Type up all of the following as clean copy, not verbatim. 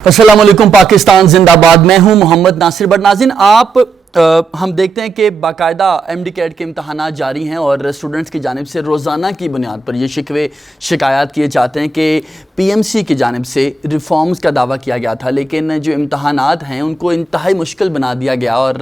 السلام علیکم پاکستان زندہ باد. میں ہوں محمد ناصر. بٹ ناظرین آپ ہم دیکھتے ہیں کہ باقاعدہ ایم ڈی کیٹ کے امتحانات جاری ہیں اور اسٹوڈنٹس کی جانب سے روزانہ کی بنیاد پر یہ شکوے شکایات کیے جاتے ہیں کہ پی ایم سی کی جانب سے ریفارمز کا دعویٰ کیا گیا تھا لیکن جو امتحانات ہیں ان کو انتہائی مشکل بنا دیا گیا اور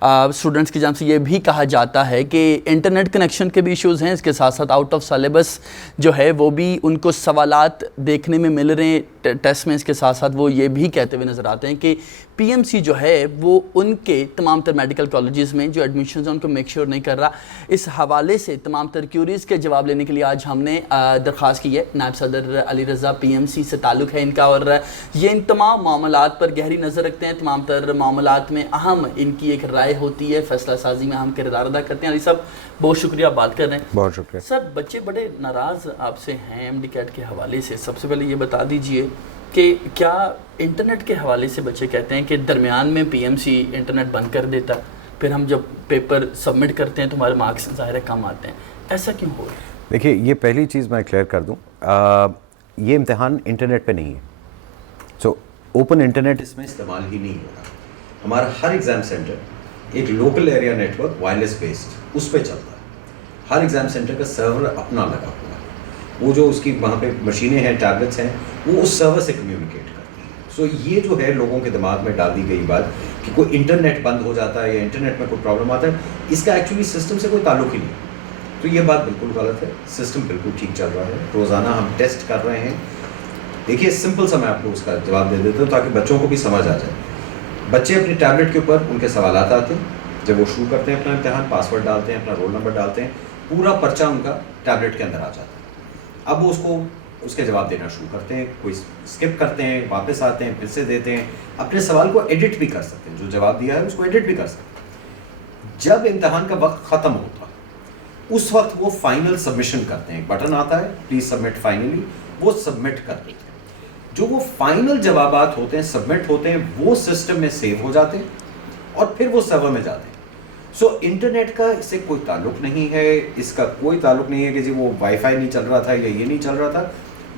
اسٹوڈنٹس کی جانب سے یہ بھی کہا جاتا ہے کہ انٹرنیٹ کنیکشن کے بھی ایشوز ہیں. اس کے ساتھ ساتھ آؤٹ آف سلیبس جو ہے وہ بھی ان کو سوالات دیکھنے میں مل رہے ہیں ٹیسٹ میں. اس کے ساتھ ساتھ وہ یہ بھی کہتے ہوئے نظر آتے ہیں کہ پی ایم سی جو ہے وہ ان کے تمام تر میڈیکل کالجز میں جو ایڈمیشنز ہیں ان کو میک شیور نہیں کر رہا. اس حوالے سے تمام تر کیوریز کے جواب لینے کے لیے آج ہم نے درخواست کی ہے. نائب صدر علی رضا پی ایم سی سے تعلق ہے ان کا اور یہ ان تمام معاملات پر گہری نظر رکھتے ہیں. تمام تر معاملات میں اہم ان کی ایک رائے ہوتی ہے, فیصلہ سازی میں اہم کردار ادا کرتے ہیں. علی صاحب بہت شکریہ, بات کر رہے ہیں. بہت شکریہ سر. بچے بڑے ناراض آپ سے ہیں ایم ڈی کیٹ کے حوالے سے. سب سے پہلے یہ بتا دیجئے کہ کیا انٹرنیٹ کے حوالے سے بچے کہتے ہیں کہ درمیان میں پی ایم سی انٹرنیٹ بند کر دیتا, پھر ہم جب پیپر سبمٹ کرتے ہیں تو ہمارے مارکس ظاہر ہے کم آتے ہیں, ایسا کیوں ہو رہا ہے؟ دیکھیے, یہ پہلی چیز میں کلیئر کر دوں, یہ امتحان انٹرنیٹ پہ نہیں ہے. سو اوپن انٹرنیٹ اس میں استعمال ہی نہیں ہوتا. ہمارا ہر ایگزام سینٹر ایک local area network wireless based اس پہ چلتا ہے. ہر ایگزام سینٹر کا سرور اپنا لگا ہوا ہے. وہ جو اس کی وہاں پہ مشینیں ہیں, ٹیبلٹس ہیں, وہ اس سرور سے کمیونیکیٹ کرتی ہیں. سو یہ جو ہے لوگوں کے دماغ میں ڈال دی گئی بات کہ کوئی انٹرنیٹ بند ہو جاتا ہے یا انٹرنیٹ میں کوئی پرابلم آتا ہے, اس کا ایکچولی سسٹم سے کوئی تعلق ہی نہیں. تو یہ بات بالکل غلط ہے. سسٹم بالکل ٹھیک چل رہا ہے. روزانہ ہم ٹیسٹ کر رہے ہیں. دیکھیے سمپل سا میں آپ کو اس کا جواب دے دیتا ہوں تاکہ بچوں کو بھی سمجھ آ جائے. بچے اپنی ٹیبلٹ کے اوپر ان کے سوالات آتے ہیں, جب وہ شروع کرتے ہیں اپنا امتحان, پاسورڈ ڈالتے ہیں, اپنا رول نمبر ڈالتے ہیں, پورا پرچہ ان کا ٹیبلٹ کے اندر آ جاتا ہے. اب وہ اس کے جواب دینا شروع کرتے ہیں. کوئی اسکپ کرتے ہیں, واپس آتے ہیں, پھر سے دیتے ہیں. اپنے سوال کو ایڈٹ بھی کر سکتے ہیں, جو جواب دیا ہے اس کو ایڈٹ بھی کر سکتے ہیں. جب امتحان کا وقت ختم ہوتا اس وقت وہ فائنل سبمیشن کرتے ہیں. ایک بٹن آتا ہے, پلیز سبمٹ فائنلی, وہ سبمٹ کر دیتے ہیں. جو وہ فائنل جوابات ہوتے ہیں, سبمٹ ہوتے ہیں, وہ سسٹم میں سیو ہو جاتے ہیں اور پھر وہ سرور میں جاتے ہیں. سو انٹرنیٹ کا اس سے کوئی تعلق نہیں ہے. اس کا کوئی تعلق نہیں ہے کہ جی وہ وائی فائی نہیں چل رہا تھا یا یہ نہیں چل رہا تھا.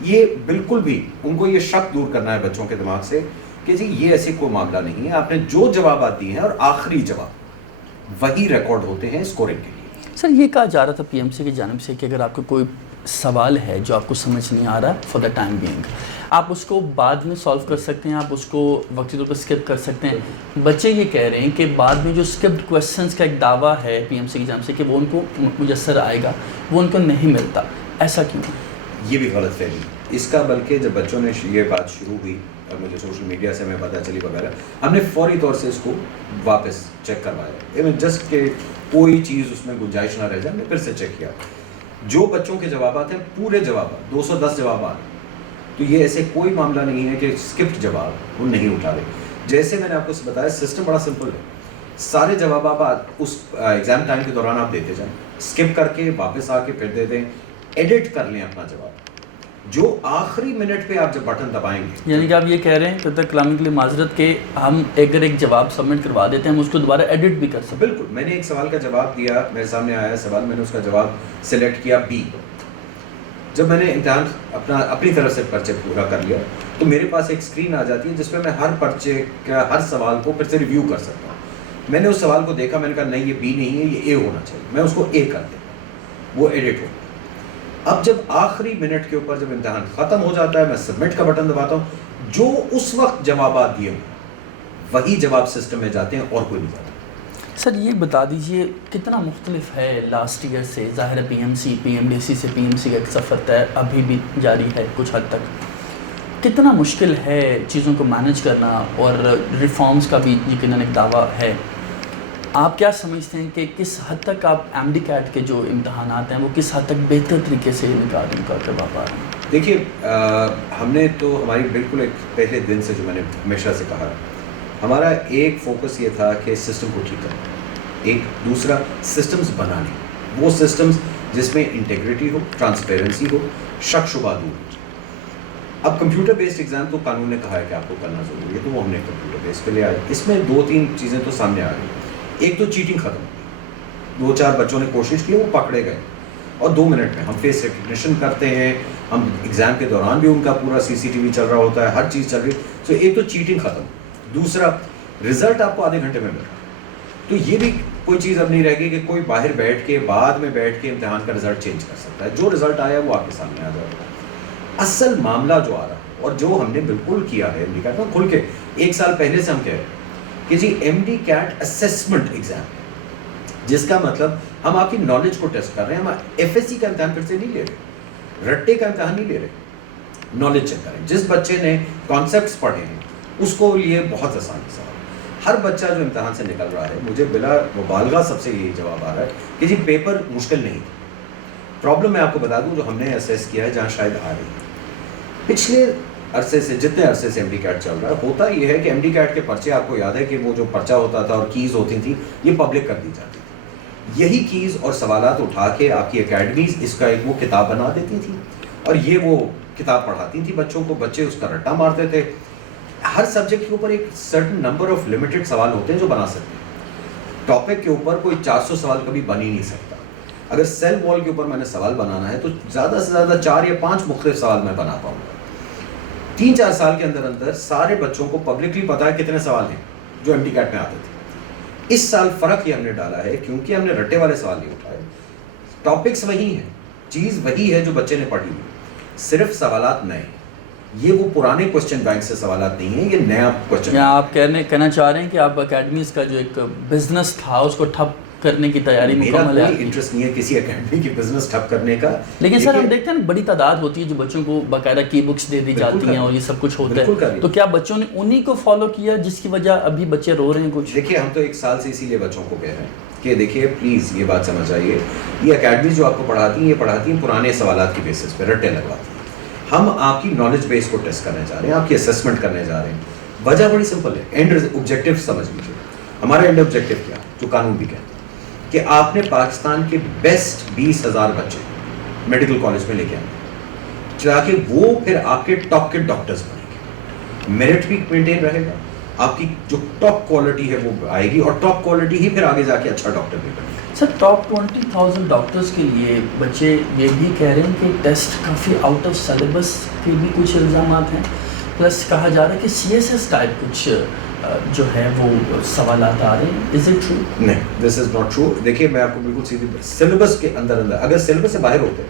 یہ بالکل بھی ان کو یہ شک دور کرنا ہے بچوں کے دماغ سے کہ جی یہ ایسے کوئی معاملہ نہیں ہے. آپ نے جو جوابات دیے ہیں اور آخری جواب وہی ریکارڈ ہوتے ہیں اسکورنگ کے لیے. سر یہ کہا جا رہا تھا پی ایم سی کی جانب سے کہ اگر آپ کو کوئی سوال ہے جو آپ کو سمجھ نہیں آ رہا فار دا ٹائم بینگ, آپ اس کو بعد میں سالو کر سکتے ہیں, آپ اس کو وقتی طور پر اسکپ کر سکتے ہیں. بچے یہ کہہ رہے ہیں کہ بعد میں جو اسکپڈ کویسچنس کا ایک دعویٰ ہے پی ایم سی کی جانب سے کہ وہ ان کو میسر آئے گا, وہ ان کو نہیں ملتا. ایسا کیوں؟ یہ بھی غلط فہمی اس کا. بلکہ جب بچوں نے یہ بات شروع ہوئی اور مجھے سوشل میڈیا سے ہمیں پتہ چلی وغیرہ, ہم نے فوری طور سے اس کو واپس چیک کروایا. ایون جسٹ کہ کوئی چیز اس میں گنجائش نہ رہ جائے, ہم نے پھر سے چیک کیا. جو بچوں کے جوابات ہیں پورے جوابات 210 جوابات, تو یہ ایسے کوئی معاملہ نہیں ہے کہ اسکپڈ جواب وہ نہیں اٹھا رہے. جیسے میں نے آپ کو بتایا سسٹم بڑا سمپل ہے. سارے جوابات آپ اس ایگزام ٹائم کے دوران آپ دیتے جائیں, اسکپ کر کے واپس آ کے پھر دے دیں, ایڈٹ کر لیں اپنا جواب. جو آخری منٹ پہ آپ جب بٹن دبائیں گے, یعنی کہ آپ یہ کہہ رہے ہیں تب تک کلامی کے لیے معذرت کہ ہم اگر ایک جواب سبمٹ کروا دیتے ہیں ہم اس کو دوبارہ ایڈٹ بھی کر سکتے ہیں. بالکل. میں نے ایک سوال کا جواب دیا, میرے سامنے آیا سوال, میں نے اس کا جواب سلیکٹ کیا بی. جب میں نے امتحان اپنی طرف سے پرچے پورا کر لیا تو میرے پاس ایک اسکرین آ جاتی ہے جس میں ہر پرچے کا ہر سوال کو پھر سے ریویو کر سکتا ہوں. میں نے اس سوال کو دیکھا, میں نے کہا نہیں یہ بی نہیں ہے, یہ اے ہونا چاہیے, میں اس کو اے کر دیتا ہوں, وہ ایڈٹ ہو. اب جب آخری منٹ کے اوپر جب امتحان ختم ہو جاتا ہے, میں سبمٹ کا بٹن دباتا ہوں, جو اس وقت جوابات دیے ہوں وہی جواب سسٹم میں جاتے ہیں اور کوئی نہیں جاتا. سر یہ بتا دیجئے کتنا مختلف ہے لاسٹ ایئر سے؟ ظاہر ہے P M C P M D C سے پی ایم سی کا ایک سفر طے ابھی بھی جاری ہے کچھ حد تک. کتنا مشکل ہے چیزوں کو مینج کرنا اور ریفارمز کا بھی یقیناً ایک دعویٰ ہے. آپ کیا سمجھتے ہیں کہ کس حد تک آپ ایم ڈی کیٹ کے جو امتحانات ہیں وہ کس حد تک بہتر طریقے سے کروا پا رہے ہیں؟ دیکھیے ہم نے تو ہماری بالکل ایک پہلے دن سے جو میں نے ہمیشہ سے کہا, ہمارا ایک فوکس یہ تھا کہ سسٹم کو ٹھیک کرنا, ایک دوسرا سسٹمز بنانے, وہ سسٹمز جس میں انٹیگریٹی ہو, ٹرانسپیرنسی ہو, شک شبہ دور ہو. اب کمپیوٹر بیسڈ ایگزام تو قانون نے کہا ہے کہ آپ کو کرنا ضروری ہے, تو وہ ہم نے کمپیوٹر بیس پہ لے آئے. اس میں 2-3 چیزیں تو سامنے آ گئی. ایک تو چیٹنگ ختم ہوئی, 2-4 بچوں نے کوشش کی, وہ پکڑے گئے اور 2 منٹ میں ہم فیس ریکگنیشن کرتے ہیں. ہم ایگزام کے دوران بھی ان کا پورا CCTV چل رہا ہوتا ہے, ہر چیز چل رہی ہے. سو ایک تو چیٹنگ ختم, دوسرا رزلٹ آپ کو آدھے گھنٹے میں مل رہا. تو یہ بھی کوئی چیز اب نہیں رہے گی کہ کوئی باہر بیٹھ کے بعد میں بیٹھ کے امتحان کا رزلٹ چینج کر سکتا ہے. جو رزلٹ آیا وہ آپ کے سامنے آ جائے گا. اصل معاملہ جو آ رہا ہے اور جو ہم نے بالکل کیا ہے MD CAT کھل کے 1 سال پہلے سے ہم کہہ رہے ہیں کہ جی MD CAT اسیسمنٹ ایگزام ہے, جس کا مطلب ہم آپ کی نالج کو ٹیسٹ کر رہے ہیں. ہم FSC کا امتحان پھر سے نہیں لے رہے, رٹے کا امتحان نہیں لے رہے, نالج چیک کریں. جس بچے نے کانسیپٹس پڑھے ہیں اس کو یہ بہت آسان سوال. ہر بچہ جو امتحان سے نکل رہا ہے, مجھے بلا مبالغہ سب سے یہی جواب آ رہا ہے کہ جی پیپر مشکل نہیں تھا. پرابلم میں آپ کو بتا دوں جو ہم نے اسیس کیا ہے, جہاں شاید آ رہی ہے پچھلے عرصے سے, جتنے عرصے سے MD CAT چل رہا ہے, ہوتا یہ ہے کہ MD CAT کے پرچے, آپ کو یاد ہے کہ وہ جو پرچہ ہوتا تھا اور کیز ہوتی تھیں, یہ پبلک کر دی جاتی تھی. یہی کیز اور سوالات اٹھا کے آپ کی اکیڈمیز اس کا ایک وہ کتاب بنا دیتی تھی اور یہ وہ کتاب پڑھاتی تھی بچوں کو. بچے اس کا رٹا مارتے تھے. ہر سبجیکٹ کے اوپر ایک سرٹن نمبر آف لمیٹڈ سوال ہوتے ہیں جو بنا سکتے ہیں. ٹاپک کے اوپر کوئی 400 سوال کبھی بن ہی نہیں سکتا. اگر سیل وال کے اوپر میں نے سوال بنانا ہے تو زیادہ سے زیادہ 4 یا 5 مختلف سوال میں بنا پاؤں گا. 3-4 سال کے اندر اندر سارے بچوں کو پبلکلی پتا ہے کتنے سوال ہیں جو MD CAT میں آتے تھے. اس سال فرق یہ ہم نے ڈالا ہے کیونکہ ہم نے رٹے والے سوال نہیں اٹھائے. ٹاپکس وہی ہیں, چیز وہی ہے جو بچے نے پڑھی ہوئی, صرف سوالات نئے. یہ وہ پرانے کوشچن بینک سے سوالات نہیں ہیں, یہ نیا کوشچن. یا آپ کہنا چاہ رہے ہیں کہ آپ اکیڈمیز کا جو ایک بزنس تھا اس کو ٹھپ کرنے کی تیاری مکمل ہے؟ میرا کوئی انٹرسٹ نہیں ہے کسی اکیڈمی کی بزنس ٹھپ کرنے کا. لیکن سر ہم دیکھتے ہیں بڑی تعداد ہوتی ہے جو بچوں کو باقاعدہ کی بکس دے دی جاتی ہیں اور یہ سب کچھ ہوتا ہے, تو کیا بچوں نے انہی کو فالو کیا جس کی وجہ ابھی بچے رو رہے ہیں کچھ؟ دیکھیے ہم تو 1 سال سے اسی لیے بچوں کو کہہ رہے ہیں کہ دیکھیے پلیز یہ بات سمجھ آئیے, یہ اکیڈمی جو آپ کو پڑھاتی ہیں یہ پڑھاتی ہیں پرانے سوالات کی بیسس پہ, رٹے لگواتی ہیں. ہم آپ کی نالج بیس کو ٹیسٹ کرنے جا رہے ہیں, آپ کی اسیسمنٹ کرنے جا رہے ہیں. وجہ بڑی سمپل ہے, اینڈ آبجیکٹیو سمجھ لیجیے. ہمارا اینڈ آبجیکٹیو کیا جو قانون بھی کہتے ہیں کہ آپ نے پاکستان کے بیسٹ 20,000 بچے میڈیکل کالج میں لے کے آئے تاکہ وہ پھر آپ کے ٹاپ کے ڈاکٹرز بنیں گے. میرٹ بھی مینٹین رہے گا, آپ کی جو ٹاپ کوالٹی ہے وہ آئے گی اور ٹاپ کوالٹی ہی پھر آگے جا کے اچھا ڈاکٹر بھی بنے گا. سر ٹاپ 20,000 ڈاکٹرز کے لیے بچے یہ بھی کہہ رہے ہیں کہ test coffee out of syllabus کے بھی کچھ الزامات ہیں, پلس کہا جا رہا ہے کہ CSS ٹائپ کچھ جو ہے وہ سوالات آ رہے ہیں. Is it true? نہیں, دس از ناٹ ٹرو. دیکھیے میں آپ کو بالکل سیدھی, سلیبس کے اندر اگر سلیبس سے باہر ہوتے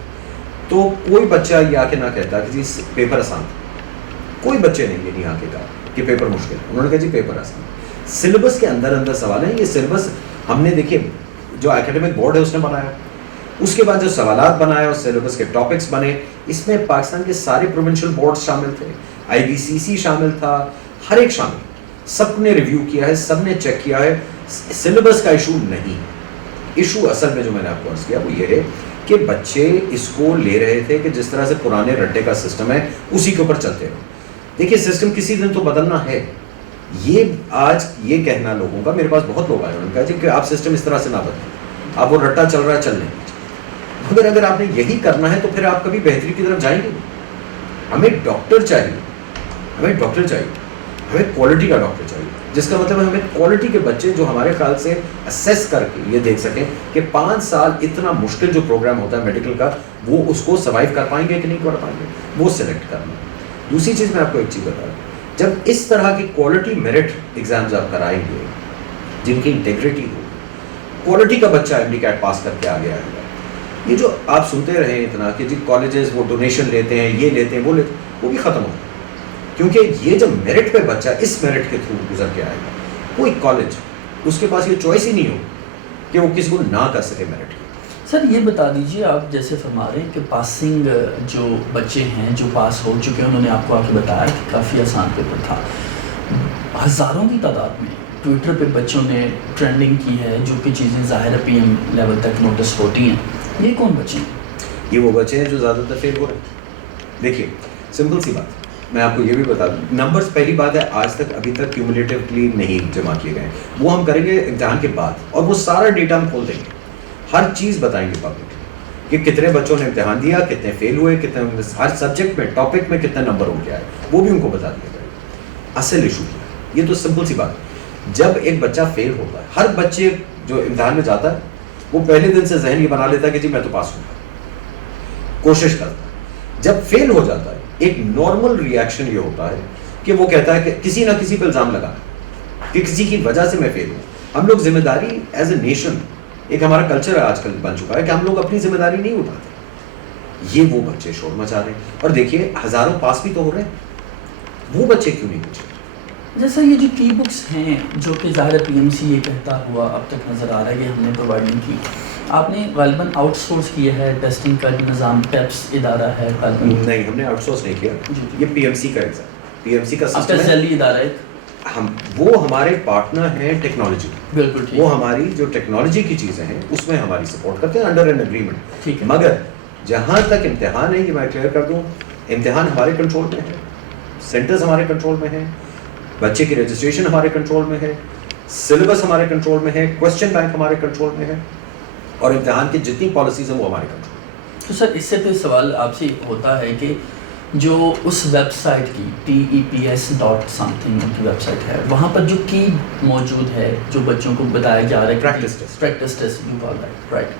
تو کوئی بچہ یہ آ کے نہ کہتا کہ جی پیپر آسان تھا. کوئی بچے نے یہ نہیں آ کے کہا کہ پیپر مشکل ہے, انہوں نے کہا جی پیپر آسان. سلیبس کے اندر اندر سوال ہیں. یہ سلیبس ہم نے دیکھیے جو اکیڈمک بورڈ ہے اس نے بنایا, اس کے بعد جو سوالات بنایا اور سلیبس کے ٹاپکس بنے, اس میں پاکستان کے سارے پروونشل بورڈ شامل تھے, IBCC شامل تھا, ہر ایک شامل, سب نے ریویو کیا ہے, سب نے چیک کیا ہے. سلیبس کا ایشو نہیں. ایشو اصل میں جو میں نے آپ کو عرض کیا وہ یہ ہے کہ بچے اس کو لے رہے تھے کہ جس طرح سے پرانے رٹے کا سسٹم ہے اسی کے اوپر چلتے رہو. دیکھیے سسٹم کسی دن تو بدلنا ہے. یہ آج یہ کہنا لوگوں کا, میرے پاس بہت لوگ آئے انہوں نے کہا جی کہ آپ سسٹم اس طرح سے نہ بدلیں, آپ وہ رٹا چل رہا ہے چلنے دیجیے. اگر آپ نے یہی کرنا ہے تو پھر آپ کبھی بہتری کی طرف جائیں گے. ہمیں ڈاکٹر چاہیے, ہمیں ڈاکٹر چاہیے, ہمیں کوالٹی کا ڈاکٹر چاہیے, جس کا مطلب ہے ہمیں کوالٹی کے بچے جو ہمارے خیال سے اسیس کر کے یہ دیکھ سکیں کہ 5 سال اتنا مشکل جو پروگرام ہوتا ہے میڈیکل کا وہ اس کو سروائیو کر پائیں گے کہ نہیں کر پائیں گے, وہ سلیکٹ کرنا. دوسری چیز میں آپ کو ایک چیز بتا رہا ہوں, جب اس طرح کی کوالٹی میرٹ ایگزامز آپ کرائیں گے جن کی انٹیگریٹی ہو, کوالٹی کا بچہ MD CAT پاس کر کے آگے آئے گا. یہ جو آپ سنتے رہے اتنا کہ جی کالجز وہ ڈونیشن لیتے ہیں, یہ لیتے ہیں, وہ لیتے ہیں, وہ بھی ختم ہو گیا. کیونکہ یہ جب میرٹ پہ بچہ اس میرٹ کے تھرو گزر کے آئے گا, کوئی کالج اس کے پاس یہ چوائس ہی نہیں ہو کہ وہ کسی کو نہ کر سکے میرٹ کی. سر یہ بتا دیجیے, آپ جیسے فرما رہے ہیں کہ پاسنگ جو بچے ہیں جو پاس ہو چکے ہیں انہوں نے آپ کو آ کے بتایا کہ کافی آسان پیپر تھا. ہزاروں کی تعداد میں ٹویٹر پہ بچوں نے ٹرینڈنگ کی ہے جو کہ چیزیں ظاہر PM لیول تک نوٹس ہوتی ہیں. یہ کون بچے ہیں؟ یہ وہ بچے ہیں جو زیادہ تر فیل ہو رہے ہیں. دیکھیے سمپل سی بات, میں آپ کو یہ بھی بتا دوں, نمبرز پہلی بات ہے آج تک ابھی تک کیومولیٹیولی نہیں جمع کیے گئے ہیں, وہ ہم کریں گے امتحان کے بعد, اور وہ سارا ڈیٹا ہم کھول دیں گے, ہر چیز بتائیں گے پبلک کہ کتنے بچوں نے امتحان دیا, کتنے فیل ہوئے, کتنے ہر سبجیکٹ میں ٹاپک میں کتنے نمبر ہو کے آئے, وہ بھی ان کو بتا دیا جائے گا. اصل ایشو کیا ہے, یہ تو سمپل سی بات ہے. جب ایک بچہ فیل ہوتا ہے, ہر بچے جو امتحان میں جاتا ہے وہ پہلے دن سے ذہن یہ بنا لیتا ہے کہ جی میں تو پاس ہوں گا, کوشش کرتا ہے. جب فیل ہو جاتا ہے ایک نارمل ریئیکشن یہ ہوتا ہے کہ وہ کہتا ہے کہ کسی نہ کسی پہ الزام لگا کہ کسی کی وجہ سے میں فیل ہوں. ہم لوگ ذمہ داری ایز اے نیشن, ایک ہمارا کلچر آج کل بن چکا ہے کہ ہم لوگ اپنی ذمہ داری نہیں اٹھاتے. یہ وہ بچے شور مچا رہے ہیں, اور دیکھیے ہزاروں پاس بھی تو ہو رہے ہیں, وہ بچے کیوں نہیں بچے؟ جیسا یہ جو کی بکس ہیں جو کہ ظاہر پی ایم سی یہ کہتا ہوا اب تک نظر آ رہا ہے کہ ہم نے پرووائڈ نہیں کی, آپ نے غالباً آؤٹ سورس کیا ہے ٹیسٹنگ کا نظام, پیپس ادارہ ہے غالباً؟ نہیں, ہم نے آؤٹ سورس نہیں کیا. یہ پی ایم سی کا ایگزام, پی ایم سی کا سسٹم ہے, ذیلی ادارہ ہے. وہ ہمارے پارٹنر ہیں ٹیکنالوجی, بالکل ٹھیک, وہ ہماری جو ٹیکنالوجی کی چیزیں ہیں اس میں ہماری سپورٹ کرتے ہیں انڈر این ایگریمنٹ. ٹھیک ہے, مگر جہاں تک امتحان ہے, یہ میں کلیئر کر دوں, امتحان ہمارے کنٹرول میں ہے, سینٹرز ہمارے کنٹرول میں ہیں, بچے کی رجسٹریشن ہمارے کنٹرول میں ہے, سلیبس ہمارے کنٹرول میں ہے, کوسچن بینک ہمارے کنٹرول میں ہے, اور امتحان کی جتنی پالیسیز ہیں وہ ہمارے کنٹرول میں. تو سر اس سے پھر سوال آپ سے ہوتا ہے کہ جو اس ویب سائٹ کی TEPS.something ان کی ویب سائٹ ہے, وہاں پر جو کی موجود ہے جو بچوں کو بتایا جا رہا ہے practice test you call that right,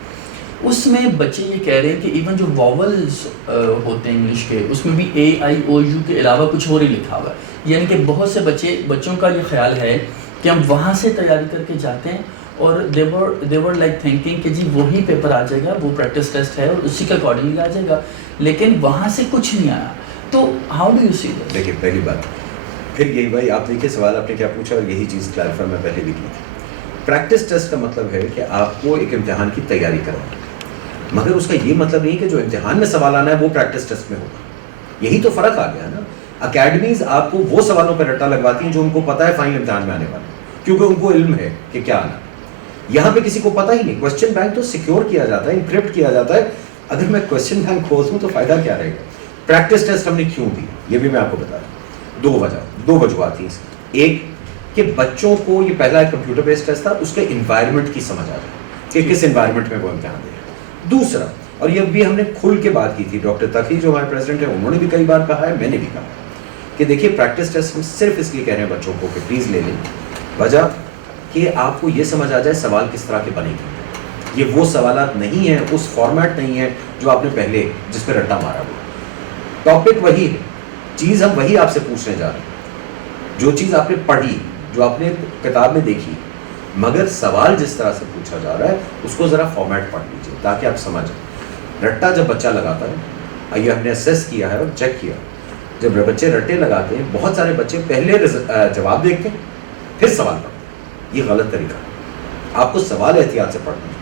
اس میں بچے یہ کہہ رہے ہیں کہ ایون جو واولز ہوتے ہیں انگلش کے اس میں بھی AIOU کے علاوہ کچھ اور ہی لکھا ہوا ہے. یعنی کہ بہت سے بچوں کا یہ خیال ہے کہ ہم وہاں سے تیاری کر کے جاتے ہیں اور they were like thinking کہ جی وہی پیپر آ جائے گا, وہ پریکٹس ٹیسٹ ہے اور اسی کا اکارڈنگلی آ جائے گا, لیکن وہاں سے کچھ نہیں آیا. تو how do you see that? دیکھیے پہلی بات, پھر یہی بھائی آپ دیکھیے سوال آپ نے کیا پوچھا, اور یہی چیز کلیریفائی میں پہلے بھی کی تھی. پریکٹس ٹیسٹ کا مطلب ہے کہ آپ کو ایک امتحان کی تیاری کرنا, مگر اس کا یہ مطلب نہیں کہ جو امتحان میں سوال آنا ہے وہ پریکٹس ٹیسٹ میں ہوگا. یہی تو فرق آ گیا نا. اکیڈمیز آپ کو وہ سوالوں پہ رٹا لگواتی ہیں جو ان کو پتا ہے فائنل امتحان میں آنے والا, کیونکہ ان کو علم ہے کہ کیا آنا. یہاں پہ کسی کو پتا ہی نہیں. کوسچن بینک تو سیکیور کیا جاتا ہے, انکرپٹ کیا جاتا ہے. اگر میں کوسچن بینک کھول دوں تو فائدہ کیا رہے گا؟ پریکٹس ٹیسٹ ہم نے کیوں دی یہ بھی میں آپ کو بتا دوں. دو وجوہات تھیں اس کی. ایک کہ بچوں کو یہ پہلا کمپیوٹر بیسڈ ٹیسٹ تھا, اس کے انوائرمنٹ کی سمجھ آ جائے کہ کس انوائرمنٹ میں وہ امتحان دے رہے ہیں. دوسرا, اور یہ بھی ہم نے کھل کے بات کی تھی, ڈاکٹر تقی جو ہمارے پریزیڈنٹ ہیں انہوں نے بھی کئی بار کہا ہے, میں نے بھی کہا کہ دیکھیے پریکٹس ٹیسٹ ہم صرف اس لیے کہہ رہے ہیں بچوں کو کہ پلیز لے لیں, وجہ کہ آپ کو یہ سمجھ آ جائے سوال کس طرح کے بنے گے. یہ وہ سوالات نہیں ہیں, اس فارمیٹ نہیں ہے جو آپ نے پہلے جس پہ رٹا مارا ہوا. ٹاپک وہی ہے, چیز ہم وہی آپ سے پوچھنے جا رہے ہیں, جو چیز آپ نے پڑھی, جو آپ نے کتاب میں دیکھی, مگر سوال جس طرح سے پوچھا جا رہا ہے اس کو ذرا فارمیٹ پڑھ لیجیے تاکہ آپ سمجھیں. رٹا جب بچہ لگاتا ہے, یہ ہم نے اسیس کیا ہے اور چیک کیا, جب بچے رٹے لگاتے ہیں بہت سارے بچے پہلے جواب دیکھتے ہیں پھر سوال پڑھتے ہیں. یہ غلط طریقہ ہے. آپ کو سوال احتیاط سے پڑھنا ہے,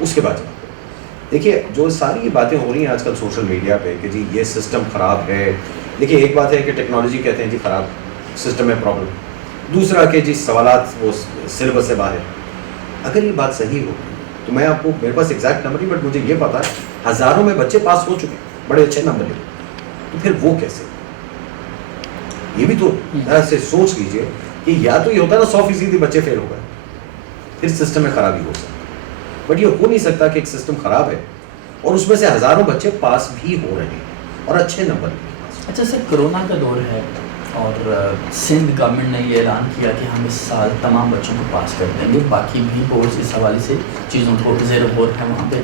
اس کے بعد جواب. دیکھیے جو ساری یہ باتیں ہو رہی ہیں آج کل سوشل میڈیا پہ کہ جی یہ سسٹم خراب ہے, دیکھیے ایک بات ہے کہ ٹیکنالوجی کہتے ہیں جی خراب, سسٹم میں پرابلم. دوسرا کہ جی سوالات وہ سلیبس سے باہر. اگر یہ بات صحیح ہو تو میں آپ کو, میرے پاس ایگزیکٹ نمبر نہیں بٹ مجھے یہ پتا ہے ہزاروں میں بچے پاس ہو چکے ہیں, بڑے اچھے نمبر لے, تو پھر وہ کیسے؟ یہ بھی تو ایسے سوچ لیجئے کہ یا تو یہ ہوتا ہے نا 100% بچے فیل ہو گئے, پھر سسٹم میں خرابی ہو سکتی. بٹ یہ ہو نہیں سکتا کہ ایک سسٹم خراب ہے اور اس میں سے ہزاروں بچے پاس بھی ہو رہے ہیں اور اچھے نمبر بھی. اچھا سر, کرونا کا دور ہے اور سندھ گورنمنٹ نے یہ اعلان کیا کہ ہم اس سال تمام بچوں کو پاس کر دیں گے, باقی بھی بورڈز اس حوالے سے چیزوں کو زیر غور ہے وہاں پہ.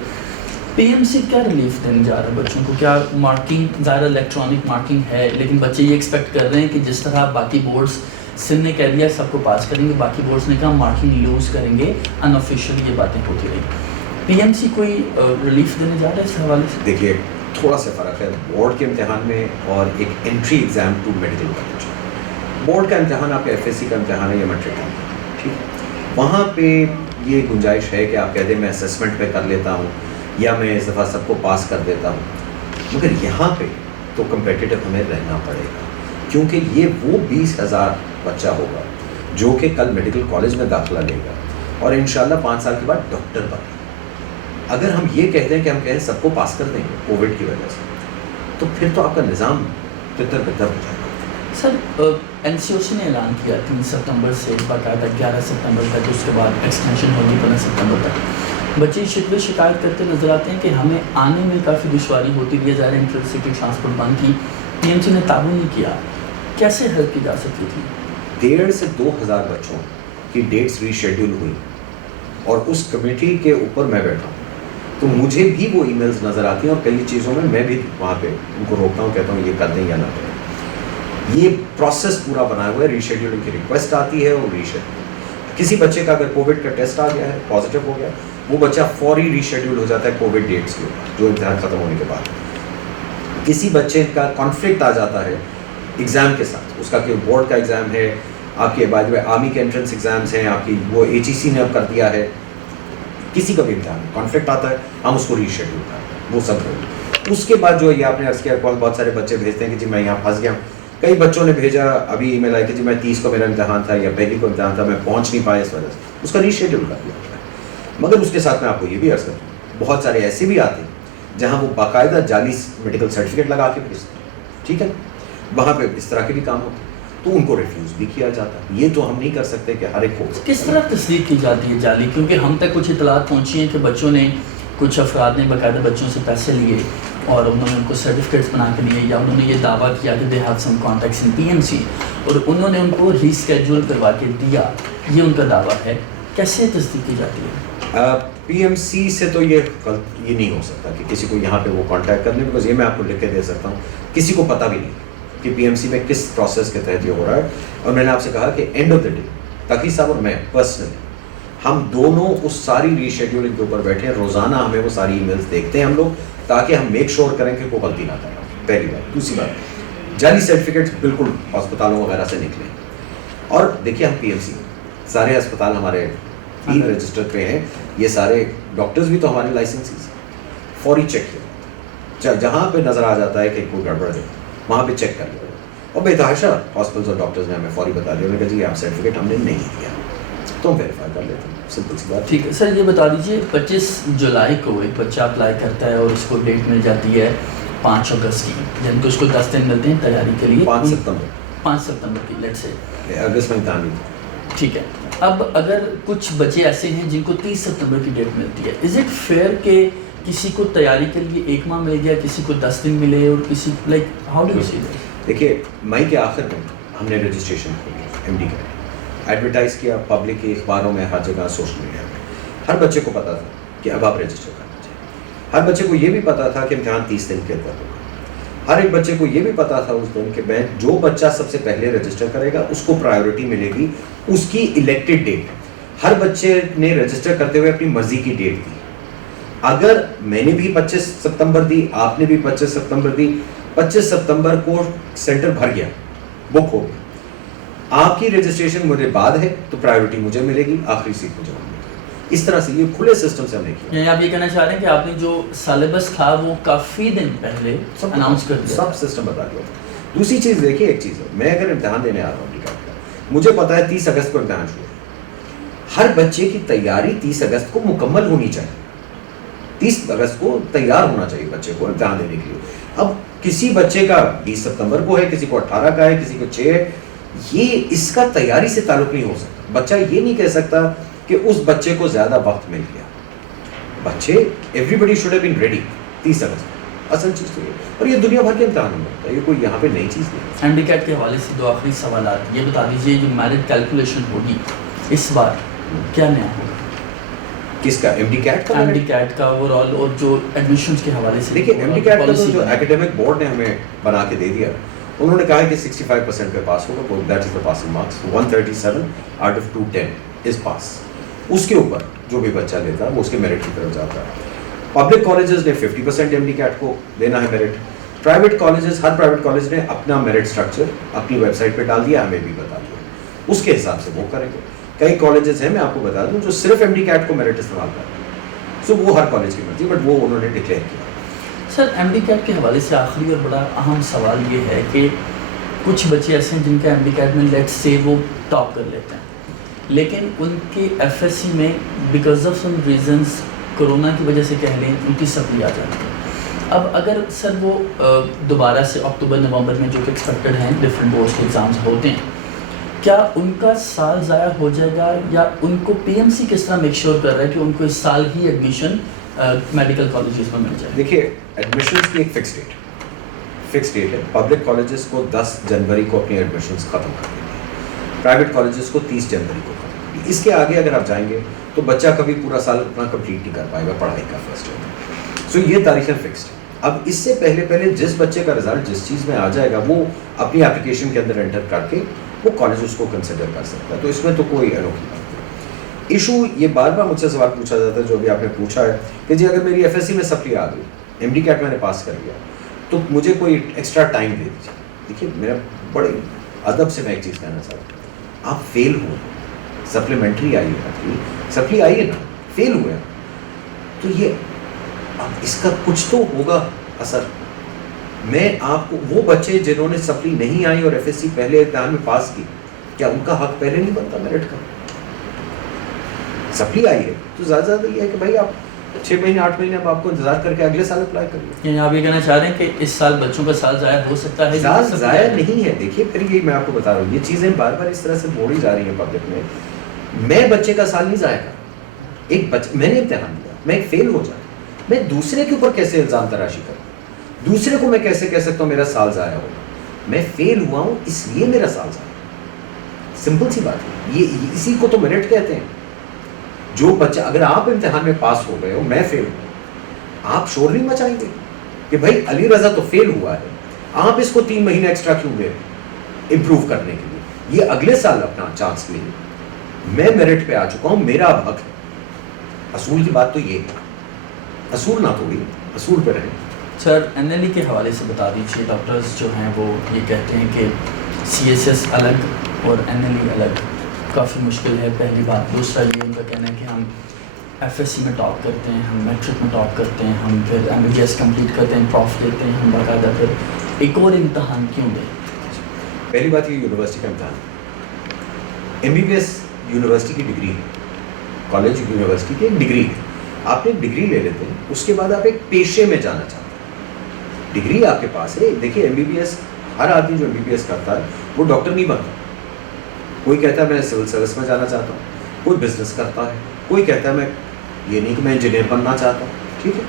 پی ایم سی کیا ریلیف دینے جا رہا ہے بچوں کو؟ کیا مارکنگ, ظاہر الیکٹرانک مارکنگ ہے, لیکن بچے یہ ایکسپیکٹ کر رہے ہیں کہ جس طرح باقی بورڈز, سندھ نے کہہ دیا سب کو پاس کریں گے, باقی بورڈز نے کہا مارکنگ لوز کریں گے, ان آفیشیل یہ باتیں ہوتی رہی. پی ایم سی کوئی ریلیف دینے جا رہا ہے اس حوالے سے؟ دیکھیے تھوڑا سا فرق ہے بورڈ کے امتحان میں اور ایک entry exam to medical college. Board کا امتحان آپ کا ایف ایس سی کا امتحان ہے یا میٹرک کا, ٹھیک ہے, وہاں پہ یہ گنجائش ہے کہ آپ کہہ دیں میں اسسمنٹ پہ کر لیتا ہوں یا میں اس دفعہ سب کو پاس کر دیتا ہوں. مگر یہاں پہ تو کمپیٹیٹو ہمیں رہنا پڑے گا, کیونکہ یہ وہ 20,000 بچہ ہوگا جو کہ کل میڈیکل کالج میں داخلہ لے گا اور انشاءاللہ 5 سال کے بعد ڈاکٹر بنے گا. اگر ہم یہ کہتے ہیں کہ ہم کہیں سب کو پاس کر دیں گے کووڈ کی وجہ سے, تو پھر تو آپ کا نظام تتر بتر ہو جائے گا. سر این سی او سی نے اعلان کیا 3 ستمبر سے باقاعدہ 11 ستمبر تک, اس کے بعد ایکسٹینشن ہوگی 15 ستمبر تک. بچے شکوے شکایت کرتے نظر آتے ہیں کہ ہمیں آنے میں کافی دشواری ہوتی ہے, ظاہر انٹر سٹی ٹرانسپورٹ بند کی, پی ایم سی نے تعاون نہیں کیا, کیسے ہیلپ کی جا سکتی تھی؟ 1,500 سے 2,000 بچوں کی ڈیٹس ریشیڈیول ہوئی اور اس کمیٹی کے اوپر میں بیٹھا ہوں, تو مجھے بھی وہ ای میلز نظر آتی ہیں اور کئی چیزوں میں بھی وہاں پہ ان کو روکتا ہوں, کہتا ہوں یہ کر دیں یا نہ کریں. یہ پروسیس پورا بنا ہوا ہے. ریشیڈیولنگ کی ریکویسٹ آتی ہے اور ریشیڈیول. کسی بچے کا اگر کووڈ کا ٹیسٹ آ گیا ہے, پازیٹیو ہو گیا, وہ بچہ فوری ریشیڈیول ہو جاتا ہے کووڈ ڈیٹس کے اوپر جو امتحان ختم ہونے کے بعد. کسی بچے کا کانفلکٹ آ جاتا ہے ایگزام کے ساتھ, اس کا کہ بورڈ کا ایگزام ہے, آپ کے بعد آرمی کے انٹرنس ایگزامس ہیں, آپ کی وہ HEC نے اب کر دیا ہے, کسی کا بھی امتحان کانفلکٹ آتا ہے, ہم اس کو ریشیڈیول کرتے ہیں, وہ سب ہو. اس کے بعد جو یہ آپ نے عرض کیا, بہت سارے بچے بھیجتے ہیں کہ جی میں یہاں پھنس گیا ہوں. کئی بچوں نے بھیجا ابھی ای میل آئی کہ جی میں 30 کو میرا امتحان تھا یا پہلی کو امتحان تھا, میں پہنچ نہیں پایا اس وجہ سے, اس کا ریشیڈیول کر دیا جاتا ہے. مگر اس کے ساتھ میں آپ کو یہ بھی عرض کرتا ہوں, بہت سارے ایسے بھی آتے ہیں جہاں وہ باقاعدہ جعلی میڈیکل سرٹیفکیٹ لگا کے بھیجتے ہیں, ٹھیک ہے, وہاں پہ اس طرح کے بھی کام ہوتے ہیں, تو ان کو ریفیوز بھی کیا جاتا ہے. یہ تو ہم نہیں کر سکتے کہ ہر ایک کو. کس طرح تصدیق کی جاتی ہے جعلی؟ کیونکہ ہم تک کچھ اطلاعات پہنچی ہیں کہ بچوں نے, کچھ افراد نے باقاعدہ بچوں سے پیسے لیے اور انہوں نے ان کو سرٹیفکیٹس بنا کے دیے, یا انہوں نے یہ دعویٰ کیا کہ they have some contacts in PMC, اور انہوں نے ان کو ریسکیجول کروا کے دیا, یہ ان کا دعویٰ ہے. کیسے تصدیق کی جاتی ہے؟ PMC سے تو یہ نہیں ہو سکتا کہ کسی کو یہاں پہ وہ کانٹیکٹ کر لیں, بیکاز یہ میں آپ کو لکھ کے دے سکتا ہوں, کسی کو پتہ بھی نہیں کہ PMC میں کس پروسیس کے تحت یہ ہو رہا ہے. اور میں نے آپ سے کہا کہ and of the day Taqi صاحب اور میں پرسنلی ہم دونوں اس ساری ریشیڈیولنگ کے اوپر بیٹھے ہیں. روزانہ ہمیں وہ ساری ای میلس دیکھتے ہیں ہم لوگ, تاکہ ہم میک شیور کریں کہ کوئی غلطی نہ کریں. پہلی بات. دوسری بات, جعلی سرٹیفکیٹس بالکل ہسپتالوں وغیرہ سے نکلیں. اور دیکھیے ہم PMC سارے ہسپتال ہمارے رجسٹر پہ ہیں, یہ سارے ڈاکٹرز بھی تو ہمارے لائسنسز, فوری چیک کیا جہاں پہ نظر آ جاتا ہے کہ کوئی گڑبڑ ہے وہاں پہ چیک کر لیا. اور بے تحاشا ہاسپٹلس اور ڈاکٹرز نے ہمیں فوری بتا دیا, انہوں نے کہا جی آپ سرٹیفکیٹ ہم نے نہیں دیا, تو ہم ویریفائی کر لیتے ہیں, سمپل سی بات. ٹھیک ہے سر, یہ بتا دیجیے 25 جولائی کو ایک بچہ اپلائی کرتا ہے اور اس کو ڈیٹ مل جاتی ہے 5 اگست کی, یعنی کہ اس کو 10 دن ملتے ہیں تیاری کے لیے. 5 ستمبر کی لیٹ سے اگست میں امتحان نہیں. ٹھیک ہے. اب اگر کچھ بچے ایسے ہیں جن کو 30 ستمبر کی ڈیٹ ملتی ہے, از اٹ فیئر کہ کسی کو تیاری کے لیے 1 ماہ مل گیا, کسی کو 10 دن ملے, اور کسی like how do you see that? دیکھیے مئی کے آخر میں ہم نے رجسٹریشن کھولی, MD کا ایڈورٹائز کیا پبلک کے اخباروں میں, ہر جگہ سوشل میڈیا میں. ہر بچے کو پتا تھا کہ اب آپ رجسٹر کرنا چاہیے. ہر بچے کو یہ بھی پتا تھا کہ امتحان 30 دن کے اندر ہوگا. ہر ایک بچے کو یہ بھی پتا تھا اس دن کہ میں جو بچہ سب سے پہلے رجسٹر کرے گا اس کو پرائیورٹی ملے گی, اس کی الیکٹڈ ڈیٹ. ہر بچے نے رجسٹر کرتے ہوئے اپنی مرضی کی ڈیٹ دی. اگر میں نے بھی 25 ستمبر دی, آپ نے بھی 25 ستمبر دی, 25 ستمبر کو سینٹر بھر گیا, بک ہو گیا, آپ کی رجسٹریشن مجھے بعد ہے تو پرائیورٹی مجھے ملے گی, آخری سیٹ مجھے ملے گی. اس طرح سے یہ کھلے سسٹم سے ہم نے کیا. یعنی آپ یہ کہنا چاہ رہے ہیں کہ آپ نے جو سلیبس تھا وہ کافی دن پہلے اناؤنس کر دیا, سب سسٹم بتا دیا. دوسری چیز دیکھیے, ایک چیز ہے, میں اگر امتحان دینے آ رہا ہوں, مجھے پتا ہے 30 اگست کو امتحان شروع ہے. ہر بچے کی تیاری 30 اگست کو مکمل ہونی چاہیے. 30 اگست کو تیار ہونا چاہیے بچے کو امتحان دینے کے لیے. اب کسی بچے کا 20 ستمبر کو ہے, کسی کو 18 کا ہے, کسی کو 6 ہے, یہ اس کا تیاری سے تعلق نہیں ہو سکتا. بچہ یہ نہیں کہہ سکتا کہ اس بچے کو زیادہ وقت مل گیا. بچے everybody should have been ready 30 اگست کو, اصل چیز تو یہ, اور یہ دنیا بھر کے امتحان میں ہوتا ہے, یہ کوئی یہاں پہ نئی چیز نہیں. ہینڈیکیپ کے حوالے سے 2 آخری سوالات. یہ بتا دیجیے جو میرٹ کیلکولیشن ہوگی اس بار کیا نیا ہوگا؟ کس کا؟ MD-CAT کا؟ MD-CAT کا اوور آل, اور جو ایڈمیشنز کے حوالے سے. دیکھیے MD-CAT کا جو ایکیڈیمک بورڈ نے ہمیں بنا کے دے دیا, انہوں نے کہا ہے کہ 65% پہ پاس ہوگا, that is the passing marks. 137 out of 210 از پاس. اس کے اوپر جو بھی بچہ لیتا ہے وہ اس کے میرٹ کی طرف جاتا ہے. پبلک کالجز نے 50% MD-CAT کو دینا ہے میرٹ. پرائیویٹ کالجز, ہر پرائیویٹ کالج نے اپنا میرٹ اسٹرکچر اپنی ویب سائٹ پہ ڈال دیا, ہمیں بھی بتا دیا, اس کے حساب سے وہ کریں گے. کئی کالجز ہیں, میں آپ کو بتا دوں, جو صرف MD-CAT کو میرٹ استعمال کرتے ہیں, سو وہ ہر کالج کی مرضی, بٹ وہ انہوں نے ڈکلیئر کیا. سر MD-CAT کے حوالے سے آخری اور بڑا اہم سوال یہ ہے کہ کچھ بچے ایسے ہیں جن کا MD-CAT میں لیٹ سے وہ ٹاپ کر لیتے ہیں, لیکن ان کے FSC میں because of some reasons, corona کی وجہ سے کہہ لیں, ان کی سپلی آ جاتی ہے. اب اگر سر وہ دوبارہ سے اکتوبر نومبر میں جو کہ ایکسپیکٹڈ ہیں ڈفرینٹ بورڈس کے ایگزامس ہوتے ہیں, کیا ان کا سال ضائع ہو جائے گا, یا ان کو PMC کس طرح میک شیور کر رہا ہے کہ ان کو اس سال ہی ایڈمیشن میڈیکل کالجز میں مل جائے؟ دیکھیے ایڈمیشنز کی ایک فکس ڈیٹ ہے. پبلک کالجز کو 10 جنوری کو اپنی ایڈمیشنز ختم کر دیں گے, پرائیویٹ کالجز کو 30 جنوری کو ختم کر دیں گے. اس کے آگے اگر آپ جائیں گے تو بچہ کبھی پورا سال اپنا کمپلیٹ نہیں کر پائے گا پڑھائی کا فرسٹ ایئر. سو یہ تاریخیں فکسڈ ہیں. اب اس سے پہلے جس بچے کا رزلٹ جس چیز میں آ جائے گا وہ اپنی اپلیکیشن کے اندر انٹر کر کے وہ کالج اس کو کنسیڈر کر سکتا ہے. تو اس میں تو کوئی انوکھی بات نہیں. ایشو یہ بار بار مجھ سے سوال پوچھا جاتا ہے جو بھی آپ نے پوچھا ہے کہ جی اگر میری FSC میں سپلی آ گئی, MD-CAT میں نے پاس کر لیا, تو مجھے کوئی ایکسٹرا ٹائم دے دیجیے. دیکھیے میرا بڑے ادب سے میں ایک چیز کہنا چاہتا ہوں, آپ فیل ہوئے, سپلیمنٹری آئی ہے آپ کی, سپلی آئی ہے نا, فیل ہوئے, تو یہ اب اس کا کچھ تو ہوگا اثر. میں آپ کو وہ بچے جنہوں نے سپلی نہیں آئی اور FSC پہلے امتحان میں پاس کی, کیا ان کا حق پہلے نہیں بنتا میرٹ کا؟ سپلی آئی ہے تو زیادہ زیادہ یہ ہے کہ بھائی آپ 6 مہینے 8 مہینے اب آپ کو انتظار کر کے اگلے سال اپلائی کر لیں. یعنی آپ یہ کہنا چاہ رہے ہیں کہ اس سال بچوں کا سال ضائع ہو سکتا ہے؟ سال ضائع نہیں ہے. دیکھیے پھر یہ میں آپ کو بتا رہا ہوں, یہ چیزیں بار بار اس طرح سے موڑی جا رہی ہیں پبلک میں. میں بچے کا سال نہیں ضائع کر, ایک بچہ میں نے امتحان دیا, میں ایک فیل ہو جاتا, میں دوسرے کے اوپر کیسے الزام تراشی کروں؟ دوسرے کو میں کیسے کہہ سکتا ہوں میرا سال ضائع ہوگا؟ میں فیل ہوا ہوں اس لیے میرا سال ضائع. سمپل سی بات ہے, یہ اسی کو تو میرٹ کہتے ہیں. جو بچہ, اگر آپ امتحان میں پاس ہو گئے ہو, میں فیل ہوں, آپ شور نہیں مچائیں گے کہ بھائی علی رضا تو فیل ہوا ہے, آپ اس کو 3 مہینے ایکسٹرا کیوں دے امپروو کرنے کے لیے؟ یہ اگلے سال اپنا چانس لے. میں میرٹ پہ آ چکا ہوں, میرا اب حق ہے. اصول کی بات تو یہ ہے, اصول نہ توڑی, اصول پہ رہیں. سر NLE کے حوالے سے بتا دیجیے, ڈاکٹرز جو ہیں وہ یہ کہتے ہیں کہ CSS الگ اور NLE الگ, کافی مشکل ہے, پہلی بات. دوسرا یہ ان کا کہنا ہے کہ ہم FSC میں ٹاپ کرتے ہیں, ہم میٹرک میں ٹاپ کرتے ہیں, ہم پھر MBBS کمپلیٹ کرتے ہیں, پروف لیتے ہیں, ہم باقاعدہ پھر ایک اور امتحان کیوں دیں؟ پہلی بات یہ یونیورسٹی کا امتحان, MBBS یونیورسٹی کی ڈگری ہے, کالج یونیورسٹی کی ایک ڈگری ہے. آپ نے ڈگری لے لیتے ہیں, اس کے بعد آپ ایک پیشے میں جانا چاہتے ہیں, ڈگری آپ کے پاس ہے. دیکھیے MBBS, ہر آدمی جو MBBS کرتا ہے وہ ڈاکٹر نہیں بنتا. کوئی کہتا ہے میں سول سروس میں جانا چاہتا ہوں, کوئی بزنس کرتا ہے, کوئی کہتا ہے میں یہ نہیں کہ میں انجینئر بننا چاہتا ہوں. ٹھیک ہے,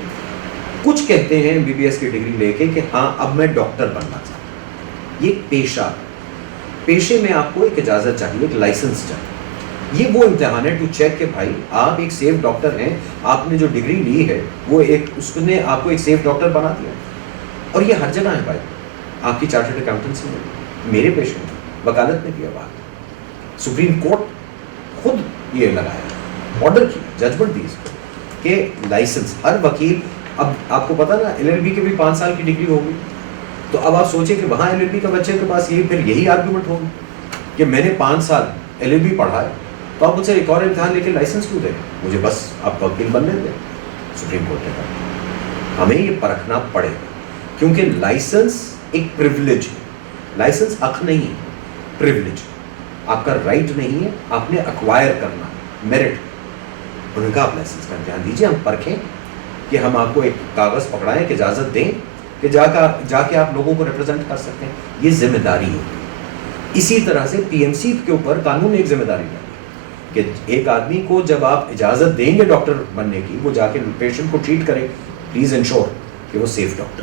کچھ کہتے ہیں MBBS کی ڈگری لے کے کہ ہاں اب میں ڈاکٹر بننا چاہتا ہوں. یہ پیشہ, پیشے میں آپ کو ایک اجازت چاہیے, ایک لائسنس چاہیے. یہ وہ امتحان ہے ٹو چیک کہ بھائی آپ ایک سیف ڈاکٹر ہیں, آپ نے جو ڈگری لی ہے وہ ایک, اس نے آپ کو ایک سیف ڈاکٹر بنا دیا. اور یہ ہر جگہ ہے بھائی, آپ کی چارٹرڈ اکاؤنٹنسی میں, میرے پیشے میں, وکالت میں بھی اب سپریم کورٹ خود یہ لگایا, آرڈر کی, ججمنٹ دی اس کو کہ لائسنس ہر وکیل. اب آپ کو پتا نا LLB کے بھی 5 سال کی ڈگری ہوگی, تو اب آپ سوچیں کہ وہاں LLB کا بچے کے پاس پھر یہی آرگومنٹ ہوگی کہ میں نے 5 سال LLB پڑھا ہے, تو آپ مجھ سے ایک اور امتحان لے کے لائسنس کیوں دیں, مجھے بس آپ وکیل بننے دیں. سپریم کورٹ نے کہا ہمیں یہ پرکھنا پڑے گا, کیونکہ لائسنس ایک پریویلیج ہے, لائسنس حق نہیں ہے, پریویلیج, آپ کا رائٹ نہیں ہے, آپ نے ایکوائر کرنا, میرٹ. انہوں نے کہا آپ لائسنس کا امتحان دیجیے, ہم پرکھیں کہ ہم آپ کو ایک کاغذ پکڑائیں کہ اجازت دیں کہ جا کے آپ لوگوں کو ریپرزینٹ کر سکتے ہیں. یہ ذمہ داری ہے. اسی طرح سے PMC کے اوپر قانون نے ایک ذمہ داری ڈالی کہ ایک آدمی کو جب آپ اجازت دیں گے ڈاکٹر بننے کی, وہ جا کے پیشنٹ کو ٹریٹ کرے, پلیز انشور کہ وہ سیف ڈاکٹر,